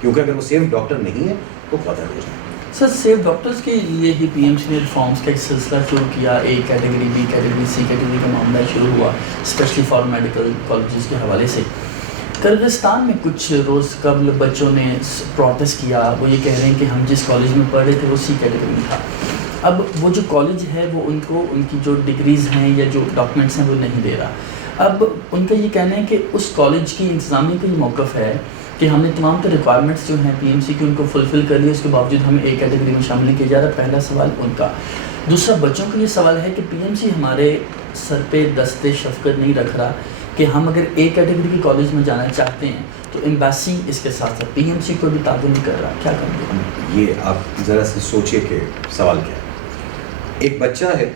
کیونکہ اگر وہ سیف ڈاکٹر نہیں ہے تو قتل ہو جائے. سر سیف ڈاکٹرز کے لیے ہی PMC نے ریفارمس کا ایک سلسلہ شروع کیا, A category, B category, C category کا معاملہ شروع ہوا, اسپیشلی فار میڈیکل کالجز کے حوالے سے. کرغزستان میں کچھ روز قبل بچوں نے پروٹیسٹ کیا, وہ یہ کہہ رہے ہیں کہ ہم جس کالج میں پڑھ رہے تھے وہ C کیٹیگری میں تھا. اب وہ جو کالج ہے وہ ان کو ان کی جو ڈگریز ہیں یا جو ڈاکومنٹس ہیں وہ نہیں دے رہا. اب ان کا یہ کہنا ہے کہ اس کالج کی انتظامیہ کا یہ موقف ہے کہ ہم نے تمام تر ریکوائرمنٹس جو ہیں PMC کی ان کو فلفل کر لیا, اس کے باوجود ہمیں A کیٹیگری میں شامل نہیں کیا جا رہا. پہلا سوال ان کا. دوسرا بچوں کا یہ سوال ہے کہ PMC ہمارے سر پہ دست شفقت نہیں رکھ رہا کہ ہم اگر A کیٹیگری کی کالج میں جانا چاہتے ہیں تو ایمبیسی اس کے ساتھ ساتھ PMC کو بھی تعاون نہیں کر رہا. کیا کریں گے؟ یہ آپ ذرا سے سوچئے کہ سوال کیا ہے. ایک بچہ ہے,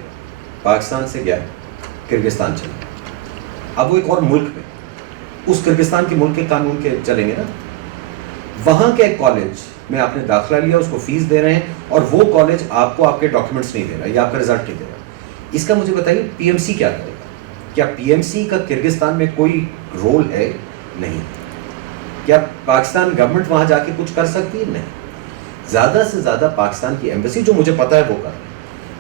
پاکستان سے گیا, کرغزستان چلا, اب وہ ایک اور ملک میں, اس کرغزستان کے ملک کے قانون کے چلیں گے نا. وہاں کے ایک کالج میں آپ نے داخلہ لیا, اس کو فیس دے رہے ہیں, اور وہ کالج آپ کو آپ کے ڈاکیومنٹس نہیں دے رہا یا آپ کا رزلٹ نہیں دے رہا. اس کا مجھے بتائیے PMC کیا کرے گا؟ کیا PMC کا کرغزستان میں کوئی رول ہے؟ نہیں. کیا پاکستان گورنمنٹ وہاں جا کے کچھ کر سکتی ہے؟ نہیں. زیادہ سے زیادہ پاکستان کی ایمبیسی, جو مجھے پتا ہے وہ کر رہے ہیں,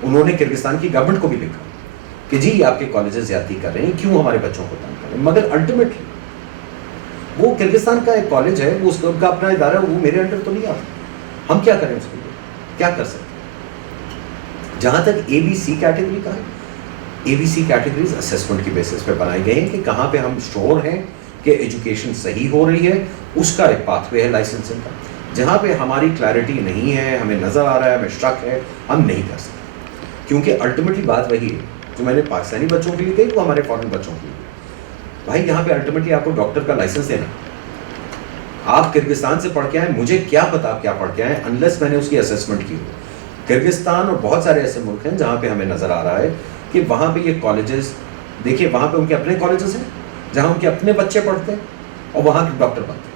انہوں نے کرغزستان کی گورنمنٹ کو بھی لکھا کہ جی آپ کے کالجز زیادتی کر رہے ہیں, کیوں ہمارے بچوں کو تنگ کر رہے ہیں. مگر الٹیمیٹلی وہ کرگستان کا ایک کالج ہے, وہ اس کا اپنا ادارہ ہے, وہ میرے انڈر تو نہیں آتا. ہم کیا کریں اس کے لیے, کیا کر سکتے ہیں؟ جہاں تک اے بی سی کیٹیگری کا ہے, اے بی سی کیٹیگریز اسیسمنٹ کی بیسس پہ بنائی گئی ہیں کہ کہاں پہ ہم شور ہیں کہ ایجوکیشن صحیح ہو رہی ہے, اس کا ایک پاتھ وے ہے لائسنسنگ کا. جہاں پہ ہماری کلیئرٹی نہیں ہے, ہمیں نظر آ رہا ہے, ہمیں شک ہے, ہم نہیں کر سکتے. کیونکہ الٹیمیٹلی بات وہی ہے جو میں نے پاکستانی بچوں کے لیے کہی, وہ ہمارے فارن بچوں کے لیے. بھائی یہاں پہ الٹیمیٹلی آپ کو ڈاکٹر کا لائسنس دینا, آپ کرگستان سے پڑھ کے آئیں, مجھے کیا پتا آپ کیا پڑھ کے آئیں انلیس میں نے اس کی اسیسمنٹ کی ہو. کرگستان اور بہت سارے ایسے ملک ہیں جہاں پہ ہمیں نظر آ رہا ہے کہ وہاں پہ یہ کالجز, دیکھیے وہاں پہ ان کے اپنے کالجز ہیں جہاں ان کے اپنے بچے پڑھتے ہیں اور وہاں کے ڈاکٹر بنتے ہیں.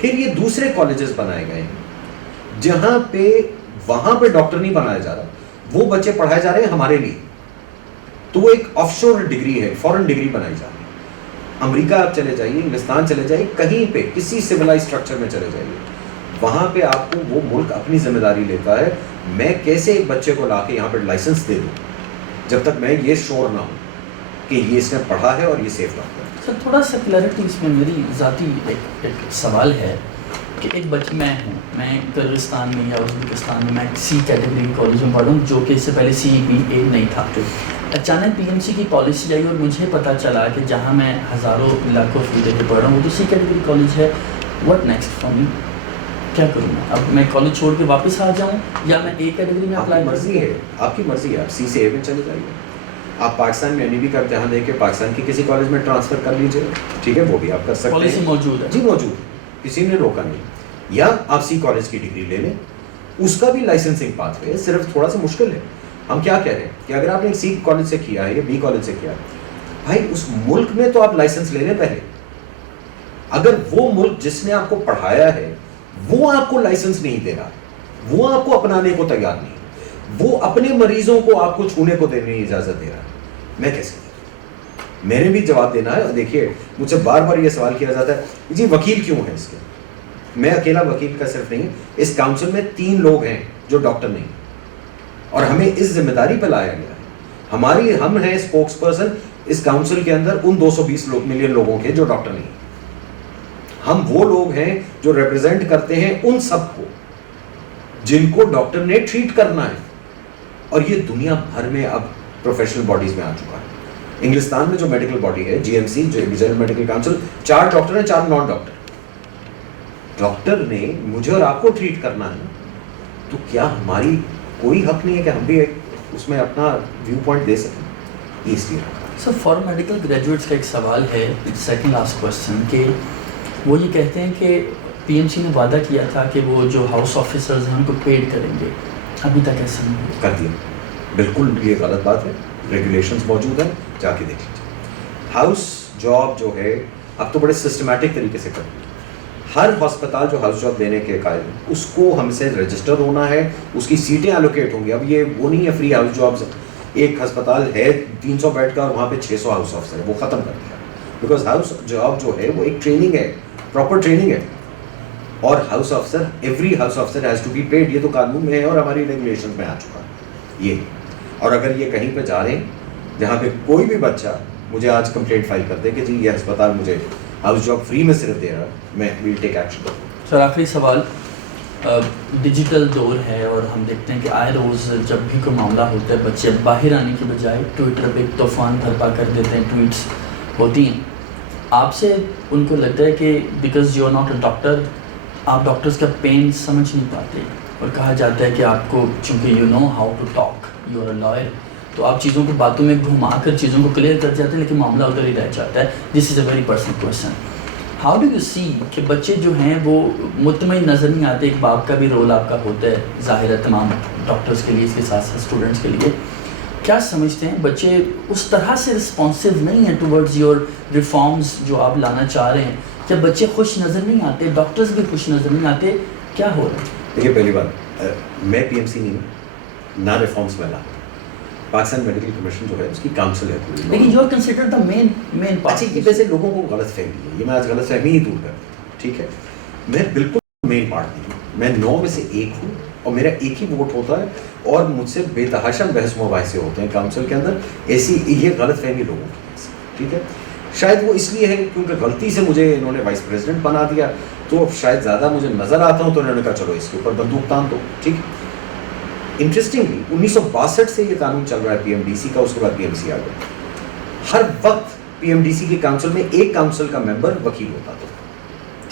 پھر یہ دوسرے کالجز بنائے گئے ہیں جہاں پہ وہاں پہ ڈاکٹر نہیں بنایا جا رہا, وہ بچے پڑھائے جا رہے ہیں ہمارے لیے. تو وہ ایک آف شور ڈگری ہے, فورن ڈگری بنائی جا رہی ہے. امریکہ آپ چلے جائیے, انگلستان چلے جائیے, کہیں پہ کسی سویلائز اسٹرکچر میں چلے جائیے, وہاں پہ آپ کو وہ ملک اپنی ذمہ داری لیتا ہے. میں کیسے ایک بچے کو لا کے یہاں پہ لائسنس دے دوں جب تک میں یہ شور نہ ہوں کہ یہ اس نے پڑھا ہے اور یہ سیف ڈاکٹر ہے. سر تھوڑا سا کلیئرٹی اس میں میری ذاتی ایک سوال ہے کہ ایک بچہ میں ہوں, میں کرغستان میں یا ازبکستان میں سی کیٹیگری کالج میں پڑھوں جو کہ اس سے پہلے سی بی اے نہیں تھا. اچانک پی ایم سی کی پالیسی آئی اور مجھے پتہ چلا کہ جہاں میں ہزاروں لاکھوں فی دے کے پڑھ رہا ہوں وہ تو سی کیٹیگری کالج ہے. واٹ نیکسٹ فار می, کیا کروں میں اب؟ میں کالج چھوڑ کے واپس آ جاؤں یا میں اے کیٹیگری میں اپلائی کروں؟ مرضی ہے, آپ کی مرضی ہے, آپ سی سے اے میں چلے جائیے. آپ پاکستان میں NEB کا امتحان دے کے پاکستان کی کسی کالج میں ٹرانسفر کر لیجیے, ٹھیک ہے, وہ بھی آپ کر سکتے ہیں, پالیسی موجود ہے. جی موجود ہے, کسی نے روکا نہیں. یا آپ سی کالج کی ڈگری لے لیں, اس کا بھی لائسنسنگ پاتھ وے صرف تھوڑا سا مشکل ہے. ہم کیا کہہ رہے ہیں کہ اگر آپ نے سی کالج سے کیا ہے یا بی کالج سے کیا ہے, بھائی اس ملک میں تو آپ لائسنس لے لیں پہلے. اگر وہ ملک جس نے آپ کو پڑھایا ہے وہ آپ کو لائسنس نہیں دے رہا, وہ آپ کو اپنانے کو تیار نہیں, وہ اپنے مریضوں کو آپ کو چھونے کو دینے کی اجازت دے رہا ہے, میں کیسے دوں؟ میں نے بھی جواب دینا ہے. دیکھیے مجھ سے بار بار یہ سوال کیا جاتا ہے جی وکیل کیوں ہے اس کے. میں اکیلا وکیل کا صرف نہیں, اس کاؤنسل میں 3 لوگ ہیں جو ڈاکٹر نہیں, اور ہمیں اس ذمہ داری پہ لایا گیا ہے. ہم ہیں اسپوکس پرسن اس کاؤنسل کے اندر ان 220 ملین لوگوں کے جو ڈاکٹر نہیں. ہم وہ لوگ ہیں جو ریپرزینٹ کرتے ہیں ان سب کو جن کو ڈاکٹر نے ٹریٹ کرنا ہے. اور یہ دنیا بھر میں اب پروفیشنل باڈیز میں آ چکا ہے. انگلستان میں جو میڈیکل باڈی ہے GMC, جو جنرل میڈیکل کاؤنسل, 4 ڈاکٹر ہیں, 4 نان ڈاکٹر. ڈاکٹر نے مجھے اور آپ کو ٹریٹ کرنا ہے, تو کیا ہماری کوئی حق نہیں ہے کہ ہم بھی اس میں اپنا ویو پوائنٹ دے سکیں؟ یہ اس لیے سر فارن میڈیکل گریجویٹس کا ایک سوال ہے, سیکنڈ لاسٹ کوشچن, کہ وہ یہ کہتے ہیں کہ PMC نے وعدہ کیا تھا کہ وہ جو ہاؤس آفیسرز ہیں ان کو پیڈ کریں گے, ابھی تک ایسا نہیں کر دیا. بالکل یہ غلط بات ہے, ریگولیشنز موجود ہیں, جا کے دیکھ لیجیے. ہاؤس جاب جو ہے اب تو بڑے سسٹمیٹک طریقے سے کر دیا. ہر ہسپتال جو ہاؤس جاب دینے کے قائل ہے اس کو ہم سے رجسٹر ہونا ہے, اس کی سیٹیں الوکیٹ ہوں گی. اب یہ وہ نہیں ہے فری ہاؤس جابز, ایک ہسپتال ہے 300 بیڈ کا اور وہاں پہ 600 ہاؤس آفیسر ہے, وہ ختم کر دیا. بیکاز ہاؤس جاب جو ہے وہ ایک ٹریننگ ہے, پراپر ٹریننگ ہے, اور house officer, every house officer has to be paid. یہ تو قانون میں ہے اور ہماری ریگولیشن میں آ چکا ہے یہ. اور اگر یہ کہیں پہ جا رہے ہیں جہاں پہ کوئی بھی بچہ مجھے آج کمپلینٹ فائل کر دے کہ جی یہ ہسپتال مجھے ہاؤس جاب فری میں صرف دے رہا, میں ویل ٹیک ایکشن. سر آخری سوال, ڈیجیٹل دور ہے اور ہم دیکھتے ہیں کہ آئے روز جب بھی کوئی معاملہ ہوتا ہے بچے باہر آنے کی بجائے ٹویٹر پہ ایک طوفان برپا کر دیتے ہیں, ٹویٹس ہوتی ہیں. آپ سے ان کو لگتا ہے کہ because you are not a doctor, آپ ڈاکٹرز کا پین سمجھ نہیں پاتے, اور کہا جاتا ہے کہ آپ کو چونکہ you know how to talk, you are a lawyer, تو آپ چیزوں کو باتوں میں گھما کر چیزوں کو کلیئر کر جاتے ہیں لیکن معاملہ ادھر ہی رہ جاتا ہے. This is a very personal question. How do you see کہ بچے جو ہیں وہ مطمئن نظر نہیں آتے, ایک باپ کا بھی رول آپ کا ہوتا ہے ظاہر ہے تمام ڈاکٹرز کے لیے, اس کے ساتھ ساتھ اسٹوڈنٹس کے لیے, کیا سمجھتے ہیں بچے اس طرح سے رسپانسو نہیں ہیں ٹورڈز یور ریفارمز جو آپ لانا چاہ رہے ہیں؟ کیا بچے خوش نظر نہیں آتے, ڈاکٹرز بھی خوش نظر نہیں آتے, کیا ہو رہا ہے؟ دیکھیے پہلی بات, میں PMC نہیں ہوں, نہ ریفارمس میں لا. پاکستان میڈیکل کمیشن جو ہے اس کی کاؤنسل ہے پوری, لیکن you are considered the main part. اچھا یہ ویسے لوگوں کو غلط فہمی ہے, یہ میں آج غلط فہمی ہی دور کر دوں, ٹھیک ہے. میں بالکل مین پارٹ نہیں ہوں, میں 9 میں سے 1 ہوں اور میرا ایک ہی ووٹ ہوتا ہے, اور مجھ سے بے تحاشا بحث مباحثے ہوتے ہیں کاؤنسل کے اندر. ایسی یہ غلط فہمی لوگوں کی, ٹھیک ہے. شاید وہ اس لیے ہے کیونکہ غلطی سے مجھے انہوں نے وائس پریزیڈنٹ بنا دیا, تو اب شاید زیادہ مجھے نظر آتا ہوں, تو انہوں نے کہا چلو اس کے اوپر بندوق تان دو. ٹھیک ہے. انٹرسٹنگلی 1962 سے یہ قانون چل رہا ہے پی ایم ڈی سی کا, اس کے بعد پی ایم سی آ گیا. ہر وقت پی ایم ڈی سی کی کاؤنسل میں ایک کاؤنسل کا ممبر وکیل ہوتا تھا.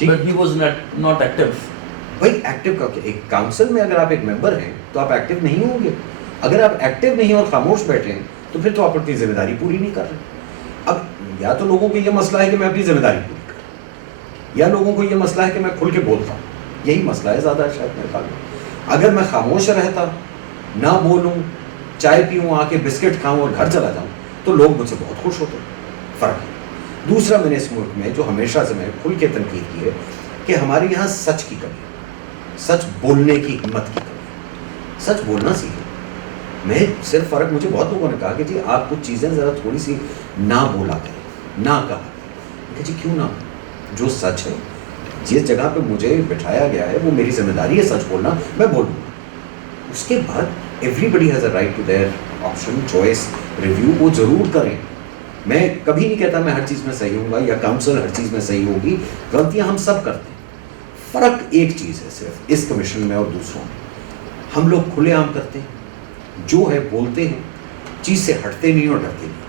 But he was not active. بھائی ایکٹیو کا ایک کاؤنسل میں اگر آپ ایک ممبر ہیں تو آپ ایکٹیو نہیں ہوں گے. اگر آپ ایکٹیو نہیں اور خاموش بیٹھے ہیں تو پھر تو آپ اپنی ذمہ داری پوری نہیں کر رہے. اب یا تو لوگوں کو یہ مسئلہ ہے کہ میں اپنی ذمہ داری پوری کروں, یا لوگوں کو یہ مسئلہ ہے کہ میں کھل کے بولتا ہوں. یہی مسئلہ ہے زیادہ شاید میرے خیال میں. اگر میں خاموش رہتا, نہ بولوں, چائے پیوں, آ کے بسکٹ کھاؤں اور گھر چلا جاؤں, تو لوگ مجھ سے بہت خوش ہوتے. فرق ہے. دوسرا, میں نے اس ملک میں جو ہمیشہ سے میں کھل کے تنقید کی ہے کہ ہمارے یہاں سچ کی کمی ہے, سچ بولنے کی ہمت کی کمی ہے. سچ بولنا سیکھیں. میں صرف فرق, مجھے بہت لوگوں نے کہا کہ جی آپ کچھ چیزیں ذرا تھوڑی سی نہ بولا کریں, نہ کہا کریں. کہ جی کیوں نہ, جو سچ ہے, جس جگہ پہ مجھے بٹھایا گیا ہے وہ میری ذمہ داری ہے سچ بولنا, میں بولوں گا. اس کے بعد everybody has a right to their option, choice, review, وہ ضرور کریں. میں کبھی نہیں کہتا میں ہر چیز میں صحیح ہوں گا یا کاؤنسل ہر چیز میں صحیح ہوگی. غلطیاں ہم سب کرتے ہیں. فرق ایک چیز ہے صرف اس کمیشن میں اور دوسروں میں, ہم لوگ کھلے عام کرتے ہیں, جو ہے بولتے ہیں, چیز سے ہٹتے نہیں اور ڈرتے نہیں.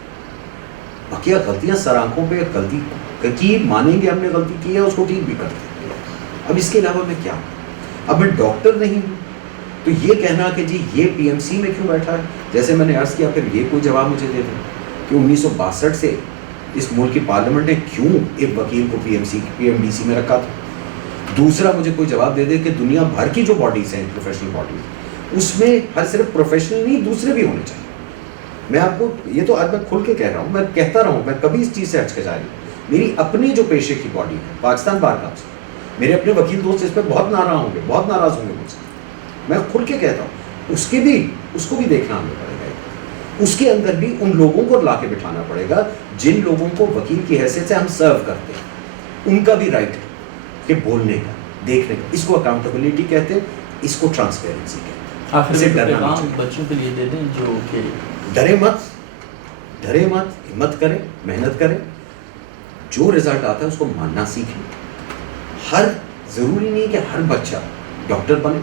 باقی غلطیاں سر آنکھوں پہ, غلطی کی مانیں گے ہم نے غلطی کی ہے, اس کو ٹھیک بھی کرتے ہیں. اب اس کے علاوہ میں کیا ہوں؟ اب میں ڈاکٹر نہیں ہوں, تو یہ کہنا کہ جی یہ پی ایم سی میں کیوں بیٹھا ہے, جیسے میں نے عرض کیا, پھر یہ کوئی جواب مجھے دے دیں کہ 1962 سے اس ملک کی پارلیمنٹ نے کیوں ایک وکیل کو پی ایم ڈی سی میں رکھا تھا. دوسرا, مجھے کوئی جواب دے دے کہ دنیا بھر کی جو باڈیز ہیں, پروفیشنل باڈیز, اس میں ہر صرف پروفیشنل نہیں دوسرے بھی ہونے چاہیے. میں آپ کو یہ تو آج میں کھل کے کہہ رہا ہوں, میں کہتا رہا ہوں, میں کبھی اس چیز سے ہچکچا نہیں. میری اپنی جو پیشے کی باڈی ہے پاکستان بار کاؤنسل, میرے اپنے وکیل دوست اس پہ بہت ناراض ہوں گے, بہت ناراض ہوں گے مجھ سے. میں کھل کے کہتا ہوں, اس کو بھی دیکھنا ہمیں پڑے گا. اس کے اندر بھی ان لوگوں کو لا کے بٹھانا پڑے گا جن لوگوں کو وکیل کی حیثیت سے ہم سرو کرتے ہیں. ان کا بھی رائٹ ہے کہ بولنے کا, دیکھنے کا. اس کو اکاؤنٹیبلٹی کہتے ہیں, اس کو ٹرانسپیرنسی کہتے ہیں. آخر پیغام بچوں کے لیے دے دیں جو کہ ڈرے مت, ہمت کریں, محنت کریں, جو رزلٹ آتا ہے اس کو ماننا سیکھیں. ضروری نہیں کہ ہر بچہ ڈاکٹر بنے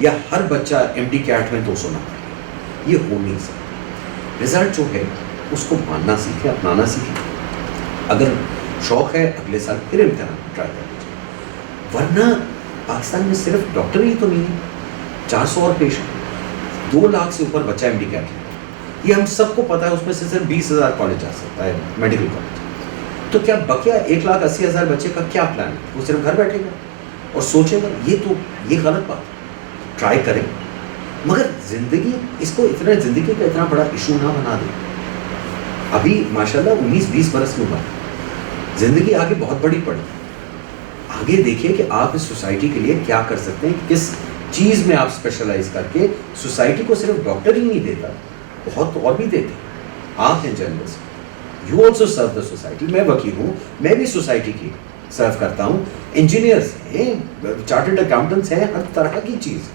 یا ہر بچہ ایم ڈی کیٹ میں 200 نمبر لے, یہ ہو نہیں سکتا. رزلٹ جو ہے اس کو ماننا سیکھیں, اپنانا سیکھیں. اگر شوق ہے اگلے سال پھر امتحان ٹرائی کر لیجیے. ورنہ پاکستان میں صرف ڈاکٹر ہی تو نہیں ہے, 400 اور پیشنٹ, 2 لاکھ سے اوپر بچہ ایم ڈی کیٹ ہے. یہ ہم سب کو پتا ہے. اس میں سے صرف 20,000 کالج آ سکتا ہے, میڈیکل کالج. تو کیا بقیہ 1,80,000 بچے کا کیا پلان ہے؟ وہ صرف گھر بیٹھے گا اور سوچے گا. یہ غلط بات ہے. ٹرائی کریں, مگر زندگی کا اتنا بڑا ایشو نہ بنا دیں. ابھی ماشاءاللہ 19-20 برس کی عمر, زندگی آگے بہت بڑی پڑی. آگے دیکھیے کہ آپ اس سوسائٹی کے لیے کیا کر سکتے ہیں, کس چیز میں آپ اسپیشلائز کر کے. سوسائٹی کو صرف ڈاکٹر ہی نہیں دیتا, بہت اور بھی دیتے. آپ ہیں journalist, you also serve the society. میں وکیل ہوں, میں بھی سوسائٹی کی سرو کرتا ہوں. انجینئرس ہیں, چارٹرڈ اکاؤنٹنٹس ہیں, ہر طرح کی چیز.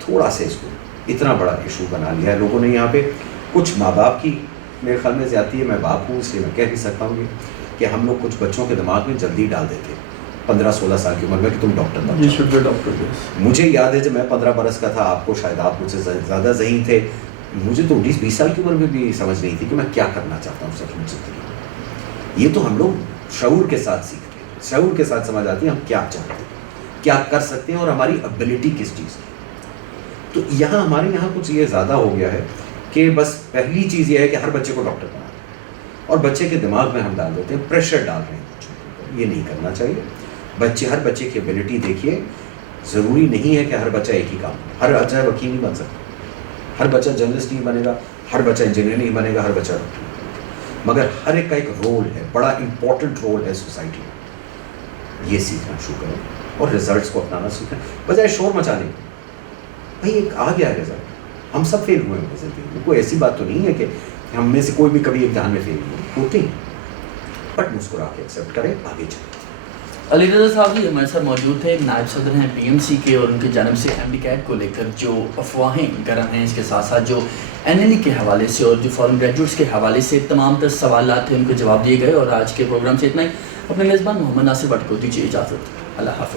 تھوڑا سا اس کو اتنا بڑا ایشو بنا لیا ہے لوگوں نے یہاں پہ. کچھ ماں باپ کی میرے خیال میں زیادتی ہے. میں باپ ہوں اس لیے میں کہہ نہیں سکتا ہوں کہ ہم لوگ کچھ بچوں کے دماغ میں جلدی ڈال دیتے 15-16 سال کی عمر میں کہ تم ڈاکٹر بن جاؤ. مجھے یاد ہے جب میں 15 برس کا تھا, آپ کو شاید آپ مجھ سے زیادہ ذہین تھے, مجھے تو 19-20 سال کی عمر میں بھی سمجھ نہیں تھی کہ میں کیا کرنا چاہتا ہوں سچ مچ زندگی. یہ تو ہم لوگ شعور کے ساتھ سیکھتے ہیں, شعور کے ساتھ سمجھ آتی ہے ہم کیا چاہتے ہیں, کیا کر سکتے ہیں اور ہماری ابیلٹی کس چیز کی. تو ہمارے یہاں کچھ یہ زیادہ ہو گیا ہے کہ بس پہلی چیز یہ ہے کہ ہر بچے کو ڈاکٹر بنا دیں اور بچے کے دماغ میں ہم ڈال دیتے ہیں, پریشر ڈال رہے ہیں بچوں کو. یہ نہیں کرنا چاہیے. ہر بچے کی ابیلٹی دیکھیے. ضروری نہیں ہے کہ ہر بچہ ایک ہی کام, ہر بچہ وکیل نہیں بن سکتا, ہر بچہ جرنلسٹ نہیں بنے گا, ہر بچہ انجینئر نہیں بنے گا, ہر بچہ ڈاکٹر. مگر ہر ایک کا ایک رول ہے, بڑا امپورٹنٹ رول ہے سوسائٹی میں. یہ سیکھنا شروع کریں اور رزلٹس کو اپنانا سیکھیں بجائے شور مچانے کی. بھائی ایک آ گیا رزلٹ, ہم سب فیل ہوئے ہیں زندگی میں. کوئی ایسی بات تو نہیں ہے کہ ہم میں سے کوئی بھی کبھی امتحان میں فیل ہوتے ہیں, بٹ مسکرا کے ایکسیپٹ کریں, آگے چلیں. علی رضا صاحب جی ہمارے ساتھ موجود تھے، نائب صدر ہیں پی ایم سی کے، اور ان کی جانب سے ایم ڈی کیٹ کو لے کر جو افواہیں گرم ہیں، اس کے ساتھ ساتھ جو این ایل ای کے حوالے سے اور جو فارن گریجویٹس کے حوالے سے تمام تر سوالات تھے ان کے جواب دیے گئے. اور آج کے پروگرام سے اتنا ہی. اپنے میزبان محمد ناصر بٹ کو دیجیے اجازت. اللہ حافظ.